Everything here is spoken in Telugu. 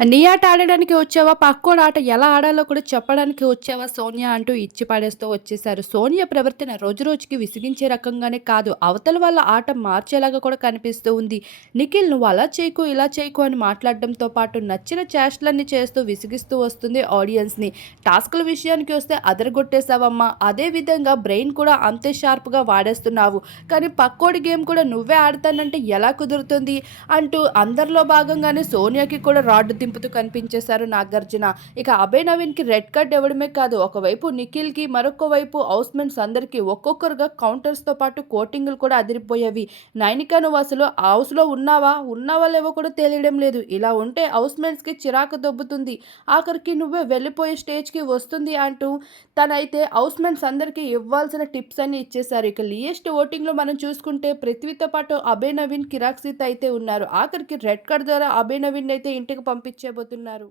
నీ ఆట ఆడడానికి వచ్చావా? పక్కోడు ఆట ఎలా ఆడాలో కూడా చెప్పడానికి వచ్చావా? సోనియా అంటూ ఇచ్చి పాడేస్తూ వచ్చేసారు సోనియా ప్రవర్తన రోజు రోజుకి విసిగించే రకంగానే కాదు అవతల వాళ్ళ ఆట మార్చేలాగా కూడా కనిపిస్తూ ఉంది. నిఖిల్ నువ్వు అలా చేయకు ఇలా చేయకు అని మాట్లాడడంతో పాటు నచ్చిన చేష్టలన్నీ చేస్తూ విసిగిస్తూ వస్తుంది ఆడియన్స్ని. టాస్కుల విషయానికి వస్తే అదరగొట్టేశావమ్మా. అదే విధంగా బ్రెయిన్ కూడా అంతే షార్ప్గా వాడేస్తున్నావు. కానీ పక్కోడి గేమ్ కూడా నువ్వే ఆడతానంటే ఎలా కుదురుతుంది? అంటూ అందరిలో భాగంగానే సోనియాకి కూడా రాడ్ దింపుతూ కనిపించేశారు నాగార్జున. ఇక అభయ్ నవీన్కి రెడ్ కార్డ్ ఇవ్వడమే కాదు ఒకవైపు నిఖిల్కి మరొక వైపు హౌస్మెంట్స్ అందరికీ ఒక్కొక్కరుగా కౌంటర్స్తో పాటు కోటింగ్లు కూడా అదిరిపోయేవి. నైనికా నువ్వు అసలు హౌస్లో ఉన్నావా? ఉన్నావా లేవో కూడా తెలియడం లేదు. ఇలా ఉంటే హౌస్మెంట్స్కి చిరాకు దొబ్బుతుంది. ఆఖరికి నువ్వే వెళ్ళిపోయే స్టేజ్కి వస్తుంది అంటూ తనైతే హౌస్మెంట్స్ అందరికీ ఇవ్వాల్సిన టిప్స్ అని ఇచ్చేశారు. ఇక లియెస్ట్ ఓటింగ్లో మనం చూసుకుంటే పృథ్వీతో పాటు అభయ్ నవీన్ కిరాక్ సీత అయితే ఉన్నారు. ఆఖరికి రెడ్ కార్డ్ ద్వారా అభయ్ నవీన్ అయితే ఇంటికి చేయబోతున్నారు.